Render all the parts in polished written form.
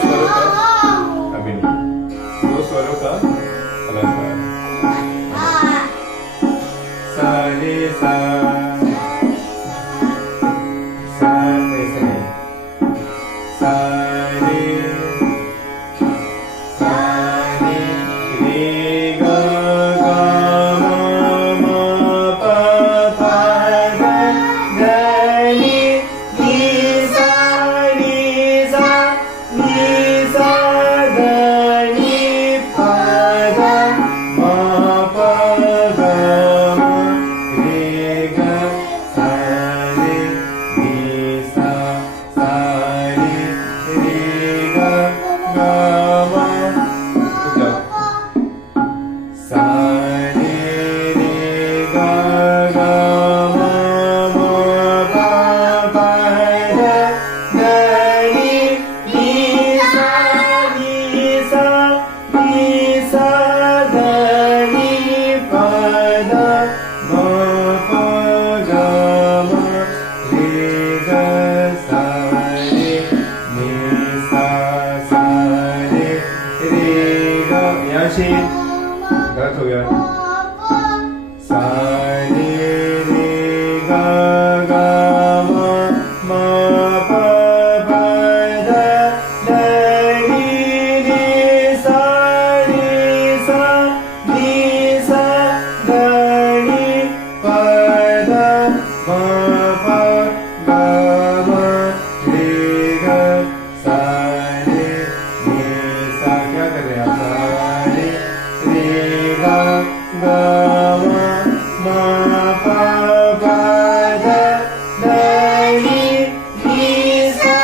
स्वरों का अभिनय, दो स्वरों का अलंकार। सा रे सा, सा ऐसे नहीं, सा रे रे ग ग म प प ध नि सा नी सा ध नि प ध म प ग म रे ग सा रे नि सा रे ग ग म सा रे ग ग म म प प ध नि सा ध नि प ध म प ग म रे ग सा रे नि सा रे ग। यहाँ से गलत हो गया। सा रे ग ग म प प ध नि सा ध नि प ध म प ग म रे ग सा रे नि सा। क्या कर रहे हैं आप? सा रे ग ग म प प ध नि सा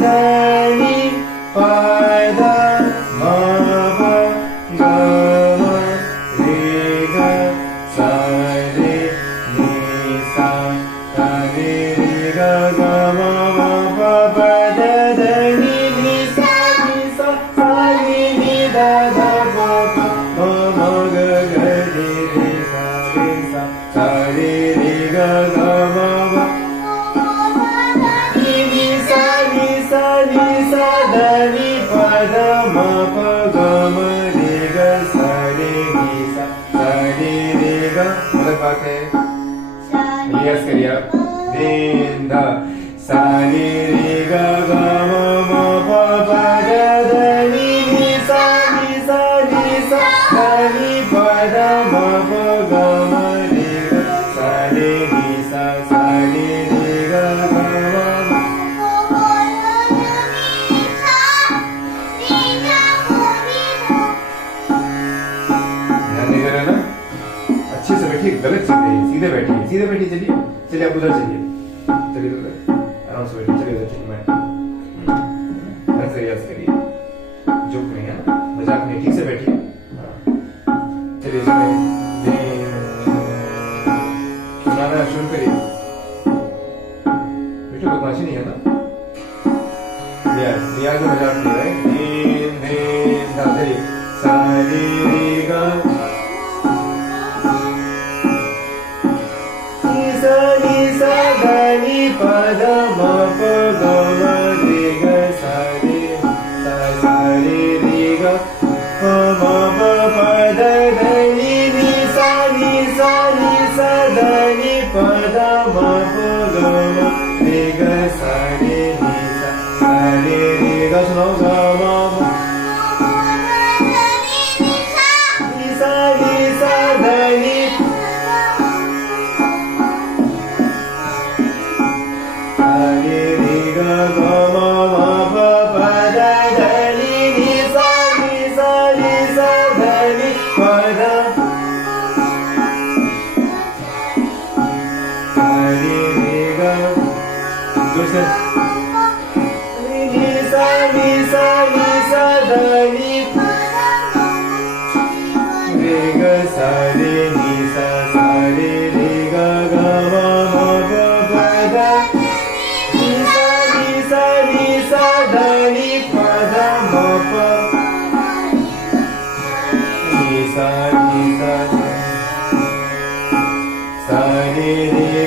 ध नि प ध म प ग म रे ग सा रे नि सा रे ग ग म प प ध नि सा रे नि ध ध प प म म ग ग रे सा रे ग ग म म नि सा ध नि प ध म प ग म रे ग सा रे नि सा रे ग। अलग बात है, रियाज करिए आप। दिन ध सा रे ग ग म म प प ध नि सा ध नि प ध म प ग म रे ग सा रे नि सा रे ग ग म। ध्यान नहीं कर रहे ना? अच्छे से बैठिए, गलत चल रही है। सीधे बैठिए, सीधे बैठिए। चलिए चलिए, आप उधर चलिए, चलिए उधर आराम से बैठिए। चलिए उधर चलिए, मैं ढंग से रियाज करिए, जोक नहीं है, मजाक नहीं, ठीक से बैठिए। चलिए सुनाना शुरू करिए। बेटा बदमाशी नहीं है ना? रियाज में मजाक नहीं है। दिन दिन धा। चलिए सा रे ग सा ध नि प ध म प ग म रे ग सा रे ग म प प ध नि सा ध नि प ध म प ग म रे ग सा रे ग। सुनाओ ग म सा ध नि रे ग ग म म प प ध नि सा ध नि प ध रे ग। जोर से नि सा ध नि रे ग सा रे नि सा रे ग ग म म प प ध सा ध नि प ध म प नि सा सा रे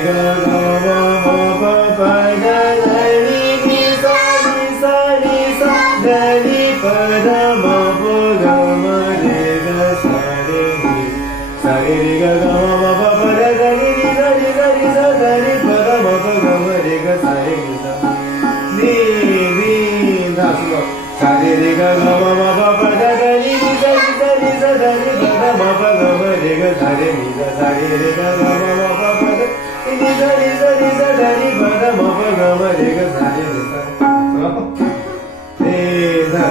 ग ग म म प प ध re re ga ga ma ma pa pa da ni sa ni sa ni sa da ni pa da ma pa ga ma re ga sa re ni sa suno re sa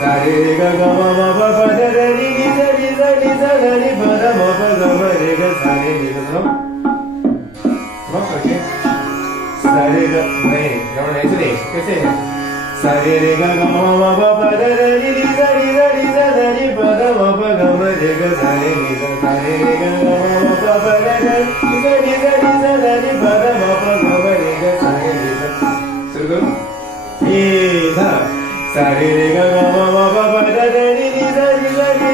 sa re re ga ga ma ma pa pa da da ni ni sa ni sa ni sa da ni pa da ma pa ga ma re ga sa re ni sa suno करके सा रे गा नहीं गाना ऐसे नहीं कैसे है सा रे रे गा गा मा मा पा पा दा दा नी नी सा नी गा नी सा दा नी पा दा मा पा गा मा रे गा सा रे नी सा रे रे गा गा मा मा पा पा दा दा नी सा नी सा नी सा दा नी पा दा मा पा गा मा रे गा सा रे नी सा शुरू करो ये धा सा रे रे गा गा मा मा पा पा दा दा नी नी सा नी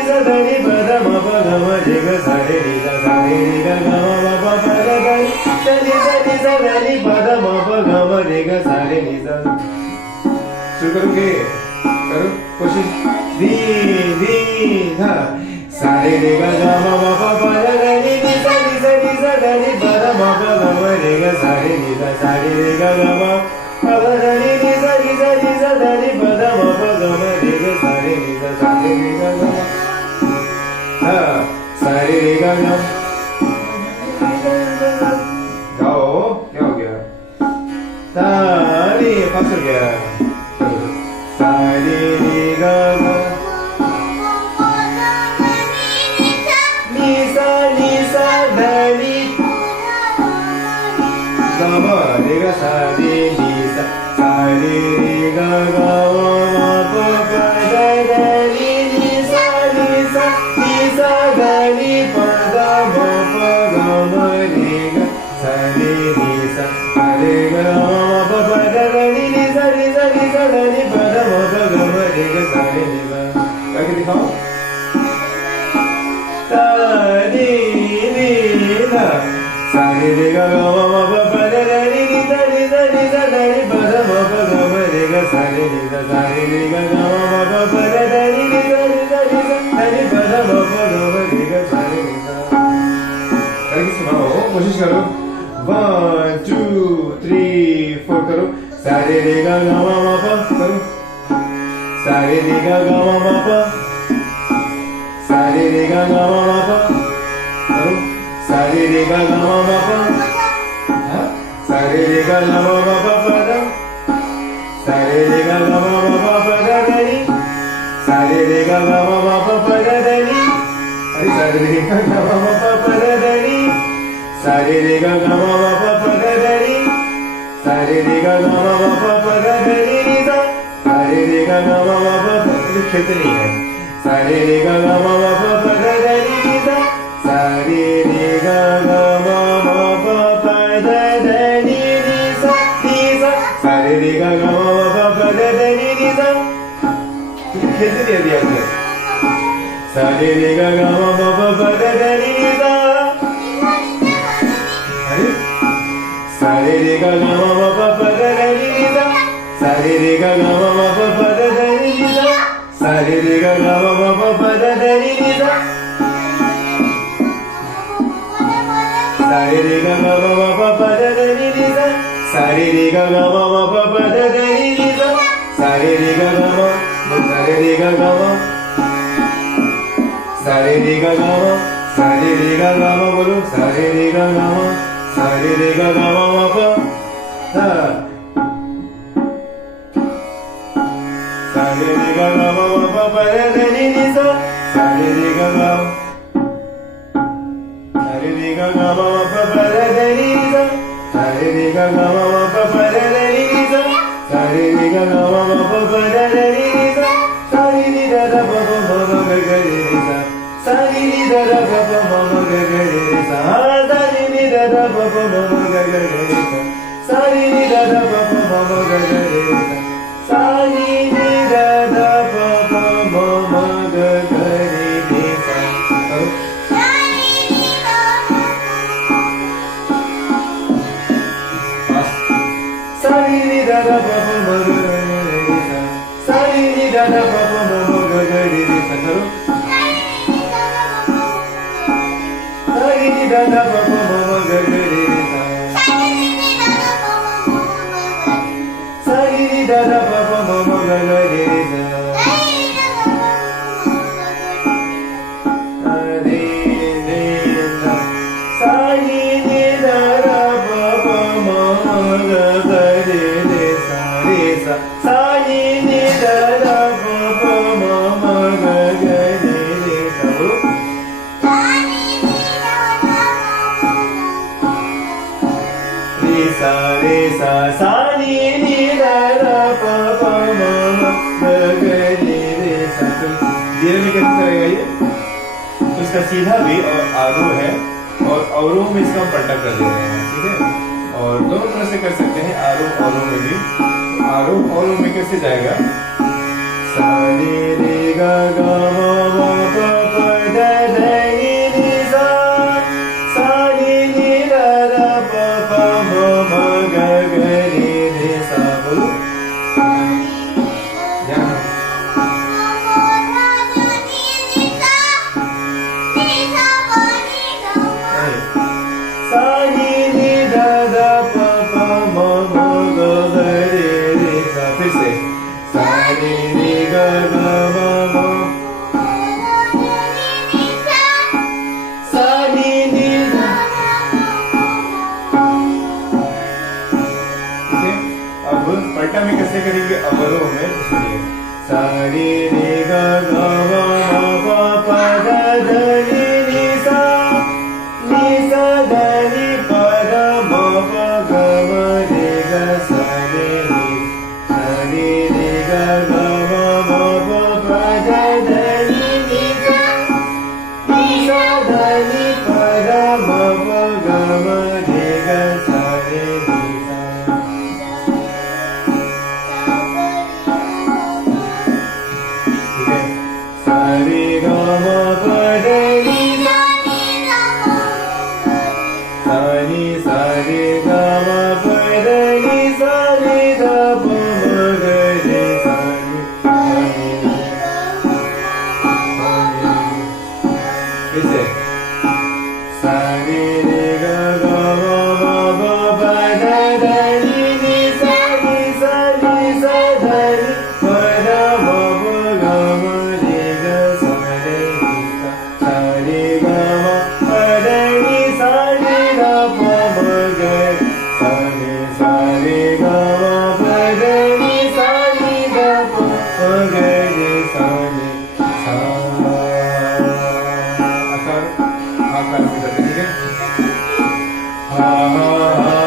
सा दा नी पा दा मा पा गा मा रे गा सा रे नी सा रे रे गा गा मा मा पा पा दा दा नी सा नी सा नी सा दा नी पा दा मा पा गा मा रे गा सा रे नी सा शुरू करोगे करो कोशिश धी धी धा सा रे रे गा गा मा मा पा पा दा दा नी नी सा दा नी पा दा मा पा गा मा रे गा सा रे नी सा रे रे गा गा मा पा दा दा नी नी सा दा नी पा दा मा पा गा मा रे गा सा रे नी सा रे रे गा गा धा सा रे रे गा गा गाओ क्या हो गया तारी पास हो गया सा रे रे गा गा नी सा दा नी गा मा रे गा सा रे नी सा रे रे गा गा मा पा पा दा दा नी नी सा दा नी पा दा मा पा गा मा रे गा सा रे नी सा रे गा मा पा पा दा दा नी नी सा दा नी पा दा मा पा गा मा रे गा सा रे नी सा करके दिखाओ ता नी नी धा सा रे रे गा गा मा पा पा दा दा नी नी सा दा नी पा दा मा पा गा मा रे गा सा रे नी सा रे रे गा गा मा पा पा दा दा नी नी सा नी पा दा मा पा गा मा रे गा सा रे नी सा करके सुनाओ कोशिश करो 1 2 3 4 करो सा रे रे गा गा मा पा करो सा रे रे गा गा मा पा सा रे रे गा गा मा पा करो सा रे रे गा गा मा पा हां सा रे रे गा गा मा पा पा दा सा रे रे गा गा मा पा पा दा दा नी सा रे रे गा गा मा पा पा दा दा नी अरे सा रे रे गा गा मा पा पा दा दा नी सा रे रे गा गा मा पा पा दा दा नी सा रे रे गा गा मा पा पा दा दा नी नी सा रे रे गा गा मा पा पा खेलते नहीं है सा रे रे गा गा मा पा पा दा दा नी नी सा रे रे गा गा मा पा पा दा दा नी नी सा रे रे गा गा मा पा पा दा दा नी नी सा खेलते नहीं दिया आपने सा रे रे गा गा मा पा पा दा दा नी नी सा अरे सा रे रे गा गा मा पा पा दा दा नी नी सा रे रे गा गा मा पा पा दा दा नी नी सा रे रे गा गा मा पा पा दा दा नी नी सा रे रे गा गा मा पा पा दा दा नी नी सा रे रे गा गा मा पा पा दा दा नी नी सा रे रे गा गा मा सा रे रे गा गा मा सा रे रे गा गा मा सा रे रे गा गा मा बोलो सा रे रे गा गा मा सा रे रे गा गा मा पा दा सा रे रे गा गा मा पा पा दा दा नी नी सा रे रे गा गा सा रे रे गा गा मा पा पा दा दा नी नी सा रे रे गा गा मा पा पा दा दा नी नी सा रे रे गा गा मा पा पा दा दा नी नी सा रे रे दा दा पा पा मा गा गा रे रे सा रे रे दा दा पा पा मा गा गा रे रे सा रे रे दा दा पा पा मा गा गा रे रे सा रे रे दा दा पा पा मा गा गा रे रे सा रे रे दा दा पा पा मा गा गा रे रे सा सा रे रे दा दा पा पा मा गा गा रे रे सा रे रे दा दा पा पा मा गा गा रे रे सा करो सा रे रे दा दा पा पा मा गा गा रे रे सा सा रे रे दा दा पा पा मा गा गा रे रे सा रे रे सा रे सा सा नी नी दा दा प प म म ग ग रे रे सा। तो धीरे में कैसे चलेगा ये? तो इसका सीधा भी और आरोह है और अवरोह में इसका हम पलटा कर दे रहे हैं, ठीक है। और दोनों तरह से कर सकते हैं, आरोह अवरोह में भी। आरोह अवरोह में कैसे जाएगा? सा रे रे ग ग म म प प द ध नि नि सा सा नि नि द द प प म म ग ग रे रे सा। बोलो पलटा में कैसे करेंगे? अवरोह में सुनिए। सा रे रे ग ग म म प प द ध नि नि सा ध नि प द म प ग म रे ग सा रे रे ग ग म म प प द ध नि नि सा ध नि प द म प ग म रे ग सा रे रे सा। रे ग म प द नि सा नि सा रे ग म प द नि सा रे द प म ग रे सा रे कैसे? सा रे रे ग ग म म प प द ध नि नि सा रे सा ध नि प द म प ग म रे ग सा रे सा। सा रे ग म प द नि सा रे द प म ग सा रे ग म प द नि सा रे द प म ग रे सा रे सा। आकार में करते, ठीक है। हा हा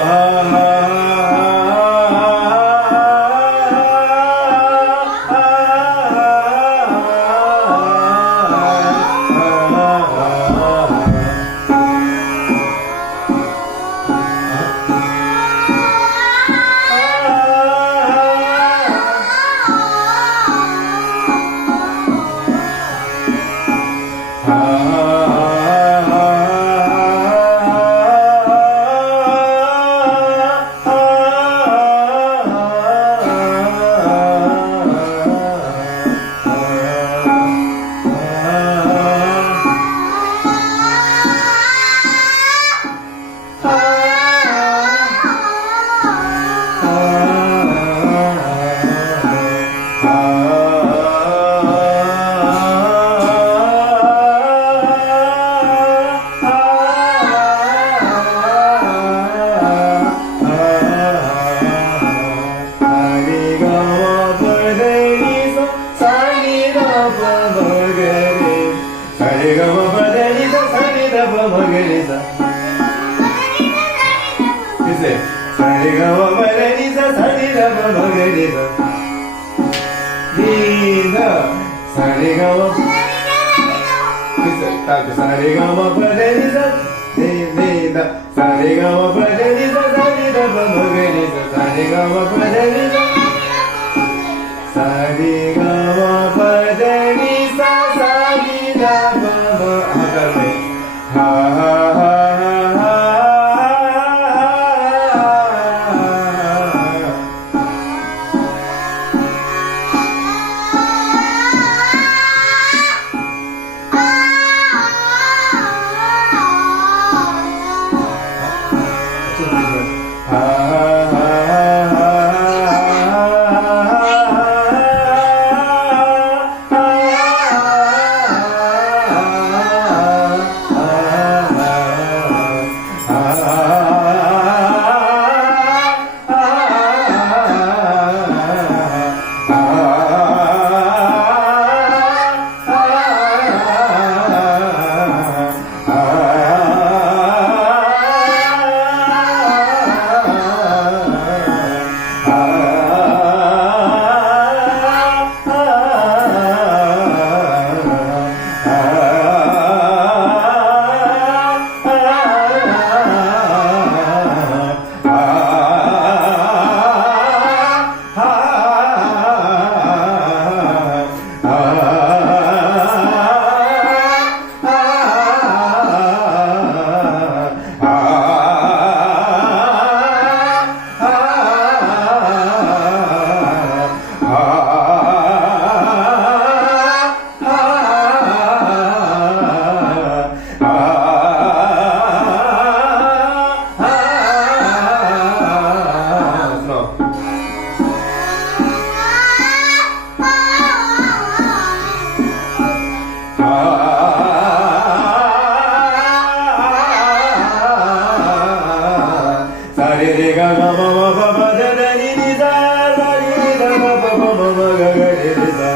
कैसे? सा रे ग म प द नि सा सा रे द प म ग रे सा नी द सा रे ग म कैसे? ताकि सा रे ग म प द नि सा नी नी द सा रे ग म प द नि सा सा रे द प म ग रे सा। सा रे ग म प द नि सा रे ग म प द नि सा सा रे द प म। आकार में हा हा हा म प प ध ध नि नि सा सा नि नि ध प प म म ग ग रे रे सा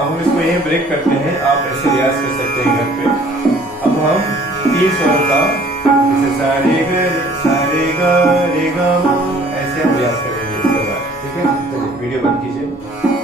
अब हम इसको यहीं ब्रेक करते हैं। आप ऐसे रियाज कर सकते हैं घर पे। अब हम 3 स्वरों का जैसे सा रे ग रे ग म ऐसे हम रियाज करेंगे इसके बाद। ठीक है, चलिए वीडियो बंद कीजिए।